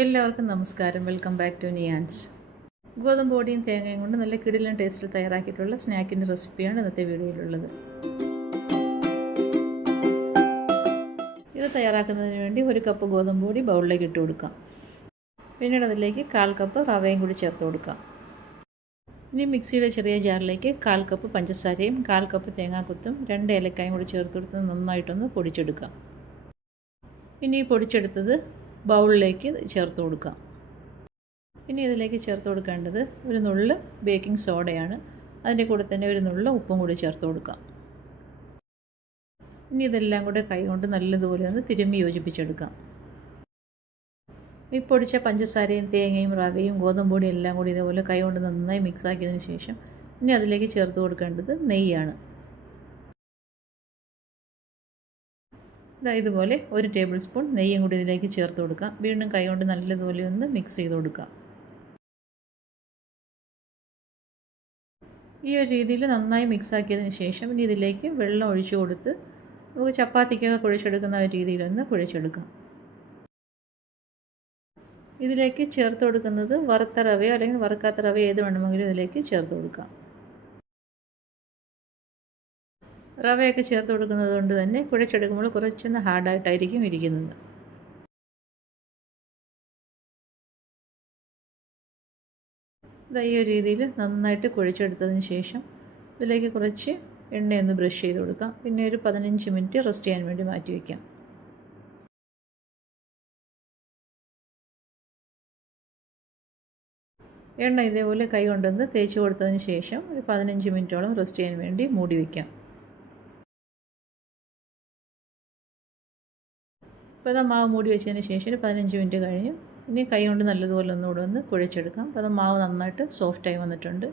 എല്ലാവർക്കും നമസ്കാരം. Welcome back to Niyans. ഗോതമ്പ് പൊടിയും തേങ്ങയും കൊണ്ട് നല്ല കിടിലൻ ടേസ്റ്റിൽ തയ്യാറാക്കിയിട്ടുള്ള സ്നാക്കിൻ്റെ റെസിപ്പിയാണ് ഇന്നത്തെ വീഡിയോയിലുള്ളത്. ഇത് തയ്യാറാക്കുന്നതിന് വേണ്ടി 1 കപ്പ് ഗോതമ്പ് പൊടി ബൗളിലേക്ക് ഇട്ട് കൊടുക്കാം. പിന്നീട് അതിലേക്ക് 1/4 കപ്പ് റവയും കൂടി ചേർത്ത് കൊടുക്കാം. ഇനി മിക്സിയുടെ ചെറിയ ജാറിലേക്ക് 1/4 കപ്പ് പഞ്ചസാരയും 1/4 കപ്പ് തേങ്ങാക്കൊത്തും 2 ഏലക്കായും കൂടി ചേർത്ത് കൊടുത്ത് നന്നായിട്ടൊന്ന് പൊടിച്ചെടുക്കാം. ഇനി പൊടിച്ചെടുത്തത് ബൗളിലേക്ക് ചേർത്ത് കൊടുക്കാം. ഇനി ഇതിലേക്ക് ചേർത്ത് കൊടുക്കേണ്ടത് ഒരു നുള്ള് ബേക്കിംഗ് സോഡയാണ്. അതിൻ്റെ കൂടെ തന്നെ ഒരു നുള്ള് ഉപ്പും കൂടി ചേർത്ത് കൊടുക്കാം. ഇനി ഇതെല്ലാം കൂടെ കൈകൊണ്ട് നല്ലതുപോലെ ഒന്ന് തിരുമ്മി യോജിപ്പിച്ചെടുക്കാം. ഈ പൊടിച്ച പഞ്ചസാരയും തേങ്ങയും റവയും ഗോതമ്പ് പൊടിയും എല്ലാം കൂടി ഇതേപോലെ കൈകൊണ്ട് നന്നായി മിക്സാക്കിയതിന് ശേഷം ഇനി അതിലേക്ക് ചേർത്ത് കൊടുക്കേണ്ടത് നെയ്യാണ്. ഇതുപോലെ 1 ടേബിൾ സ്പൂൺ നെയ്യും കൂടി ഇതിലേക്ക് ചേർത്ത് കൊടുക്കാം. വീണ്ടും കൈകൊണ്ട് നല്ലതുപോലെ ഒന്ന് മിക്സ് ചെയ്ത് കൊടുക്കാം. ഈ ഒരു രീതിയിൽ നന്നായി മിക്സാക്കിയതിന് ശേഷം ഇനി ഇതിലേക്ക് വെള്ളം ഒഴിച്ചു കൊടുത്ത് നമുക്ക് ചപ്പാത്തിക്കൊക്കെ കുഴച്ചെടുക്കുന്ന ഒരു രീതിയിലൊന്ന് കുഴച്ചെടുക്കാം. ഇതിലേക്ക് ചേർത്ത് കൊടുക്കുന്നത് വറുത്ത റവയോ അല്ലെങ്കിൽ വറുക്കാത്ത റവയോ ഏത് വേണമെങ്കിലും ഇതിലേക്ക് ചേർത്ത് കൊടുക്കാം. റവയൊക്കെ ചേർത്ത് കൊടുക്കുന്നത് കൊണ്ട് തന്നെ കുഴച്ചെടുക്കുമ്പോൾ കുറച്ചൊന്ന് ഹാർഡായിട്ടായിരിക്കും ഇരിക്കുന്നത്. ഈ ഒരു രീതിയിൽ നന്നായിട്ട് കുഴച്ചെടുത്തതിന് ശേഷം ഇതിലേക്ക് കുറച്ച് എണ്ണയൊന്ന് ബ്രഷ് ചെയ്ത് കൊടുക്കാം. പിന്നെ ഒരു 15 മിനിറ്റ് റെസ്റ്റ് ചെയ്യാൻ വേണ്ടി മാറ്റി വയ്ക്കാം. എണ്ണ ഇതേപോലെ കൈ കൊണ്ടൊന്ന് തേച്ച് കൊടുത്തതിന് ശേഷം ഒരു 15 മിനിറ്റോളം റെസ്റ്റ് ചെയ്യാൻ വേണ്ടി മൂടി വയ്ക്കാം. അപ്പോൾ അത് മാവ് മൂടി വെച്ചതിന് ശേഷം ഒരു 15 മിനിറ്റ് കഴിഞ്ഞു. ഇനി കൈ കൊണ്ട് നല്ലതുപോലെ ഒന്നുകൂടെ ഒന്ന് കുഴച്ചെടുക്കാം. അപ്പോൾ അത് മാവ് നന്നായിട്ട് സോഫ്റ്റായി വന്നിട്ടുണ്ട്.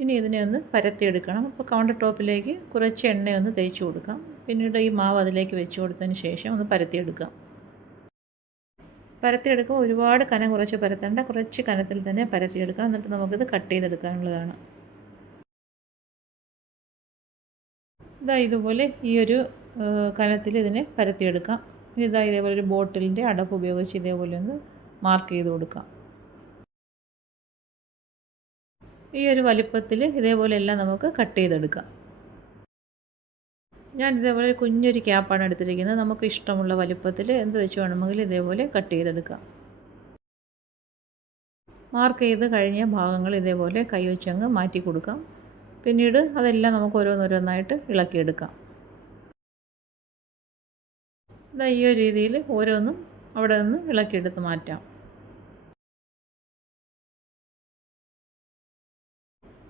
ഇനി ഇതിനെ ഒന്ന് പരത്തിയെടുക്കണം. അപ്പോൾ കൗണ്ടർ ടോപ്പിലേക്ക് കുറച്ച് എണ്ണയൊന്ന് തേച്ച് കൊടുക്കാം. പിന്നീട് ഈ മാവ് അതിലേക്ക് വെച്ച് കൊടുത്തതിന് ശേഷം ഒന്ന് പരത്തിയെടുക്കാം. പരത്തിയെടുക്കുമ്പോൾ ഒരുപാട് കനം കുറച്ച് പരത്തേണ്ട, കുറച്ച് കനത്തിൽ തന്നെ പരത്തിയെടുക്കാം. എന്നിട്ട് നമുക്കിത് കട്ട് ചെയ്തെടുക്കാനുള്ളതാണ്. ഇതുപോലെ ഈ ഒരു കനത്തിൽ ഇതിനെ പരത്തിയെടുക്കാം. ഇനി ഇതേപോലെ ഒരു ബോട്ടിലിൻ്റെ അടപ്പ് ഉപയോഗിച്ച് ഇതേപോലെ ഒന്ന് മാർക്ക് ചെയ്ത് കൊടുക്കാം. ഈ ഒരു വലിപ്പത്തിൽ ഇതേപോലെ എല്ലാം നമുക്ക് കട്ട് ചെയ്തെടുക്കാം. ഞാൻ ഇതേപോലെ കുഞ്ഞൊരു ക്യാപ്പാണ് എടുത്തിരിക്കുന്നത്. നമുക്ക് ഇഷ്ടമുള്ള വലിപ്പത്തിൽ എന്ത് വെച്ച് വേണമെങ്കിൽ ഇതേപോലെ കട്ട് ചെയ്തെടുക്കാം. മാർക്ക് ചെയ്ത് കഴിഞ്ഞ ഭാഗങ്ങൾ ഇതേപോലെ കൈ വെച്ചങ്ങ് മാറ്റി കൊടുക്കാം. പിന്നീട് അതെല്ലാം നമുക്ക് ഓരോന്നോരോന്നായിട്ട് ഇളക്കിയെടുക്കാം. ഈ ഒരു രീതിയിൽ ഓരോന്നും അവിടെ നിന്ന് ഇളക്കിയെടുത്ത് മാറ്റാം.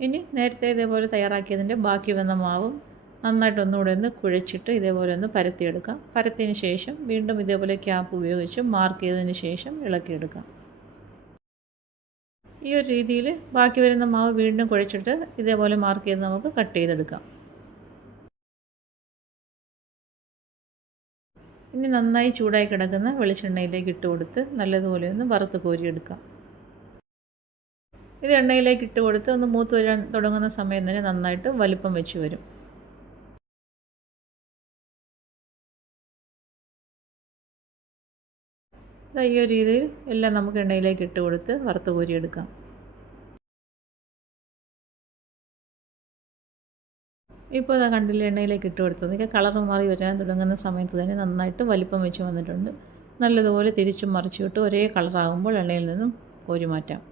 ഇനി നേരത്തെ ഇതേപോലെ തയ്യാറാക്കിയതിൻ്റെ ബാക്കി വന്ന മാവും നന്നായിട്ടൊന്നുകൂടെ ഒന്ന് കുഴച്ചിട്ട് ഇതേപോലെ ഒന്ന് പരത്തിയെടുക്കാം. പരത്തിയതിന് ശേഷം വീണ്ടും ഇതേപോലെ ക്യാപ്പ് ഉപയോഗിച്ച് മാർക്ക് ചെയ്തതിന് ശേഷം ഇളക്കിയെടുക്കാം. ഈ ഒരു രീതിയിൽ ബാക്കി വരുന്ന മാവ് വീണ്ടും കുഴച്ചിട്ട് ഇതേപോലെ മാർക്ക് ചെയ്ത് നമുക്ക് കട്ട് ചെയ്തെടുക്കാം. ഇനി നന്നായി ചൂടായി കിടക്കുന്ന വെളിച്ചെണ്ണയിലേക്ക് ഇട്ട് കൊടുത്ത് നല്ലതുപോലെ ഒന്ന് വറുത്ത് കോരിയെടുക്കാം. ഇത് എണ്ണയിലേക്ക് ഇട്ട് കൊടുത്ത് ഒന്ന് മൂത്ത് വരാൻ തുടങ്ങുന്ന സമയം തന്നെ നന്നായിട്ട് വലിപ്പം വെച്ച് വരും. ഈ ഒരു രീതിയിൽ എല്ലാം നമുക്ക് എണ്ണയിലേക്ക് ഇട്ട് കൊടുത്ത് വറുത്ത് കോരിയെടുക്കാം. ഇപ്പോൾ അത് കണ്ടില്ല, എണ്ണയിലേക്ക് ഇട്ട് കൊടുത്തതൊക്കെ കളർ മാറി വരാൻ തുടങ്ങുന്ന സമയത്ത് തന്നെ നന്നായിട്ട് വലിപ്പം വെച്ച് വന്നിട്ടുണ്ട്. നല്ലതുപോലെ തിരിച്ചും മറിച്ചിട്ട് ഒരേ കളറാകുമ്പോൾ എണ്ണയിൽ നിന്നും കോരി മാറ്റാം.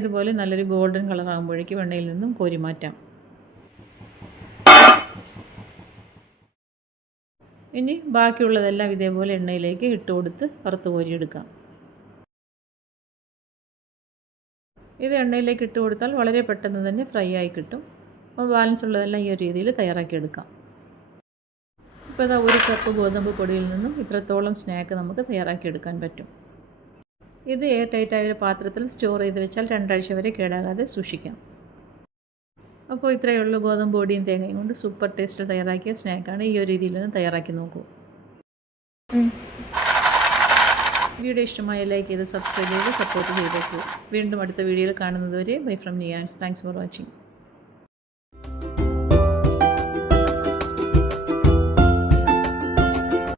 ഇതുപോലെ നല്ലൊരു ഗോൾഡൻ കളറാകുമ്പോഴേക്കും എണ്ണയിൽ നിന്നും കോരി മാറ്റാം. ഇനി ബാക്കിയുള്ളതെല്ലാം ഇതേപോലെ എണ്ണയിലേക്ക് ഇട്ട് കൊടുത്ത് വറുത്ത് കോരിയെടുക്കാം. ഇത് എണ്ണയിലേക്ക് ഇട്ട് കൊടുത്താൽ വളരെ പെട്ടെന്ന് തന്നെ ഫ്രൈ ആയി കിട്ടും. അപ്പോൾ ബാലൻസ് ഉള്ളതെല്ലാം ഈ ഒരു രീതിയിൽ തയ്യാറാക്കിയെടുക്കാം. ഇപ്പോൾ 1 കപ്പ് ഗോതമ്പ് പൊടിയിൽ നിന്നും ഇത്രത്തോളം സ്നാക്ക് നമുക്ക് തയ്യാറാക്കിയെടുക്കാൻ പറ്റും. ഇത് എയർ ടൈറ്റായ ഒരു പാത്രത്തിൽ സ്റ്റോർ ചെയ്ത് വെച്ചാൽ 2 ആഴ്ച വരെ കേടാകാതെ സൂക്ഷിക്കാം. അപ്പോൾ ഇത്രയേ ഉള്ളൂ. ഗോതമ്പ് പൊടിയും തേങ്ങയും കൊണ്ട് സൂപ്പർ ടേസ്റ്റ് തയ്യാറാക്കിയ സ്നാക്കാണ്. ഈ ഒരു രീതിയിലൊന്ന് തയ്യാറാക്കി നോക്കൂ. വീഡിയോ ഇഷ്ടമായ ലൈക്ക് ചെയ്ത് സബ്സ്ക്രൈബ് ചെയ്ത് സപ്പോർട്ട് ചെയ്തേക്കൂ. വീണ്ടും അടുത്ത വീഡിയോയിൽ കാണുന്നതുവരെ bye from Niyans. Thanks for watching.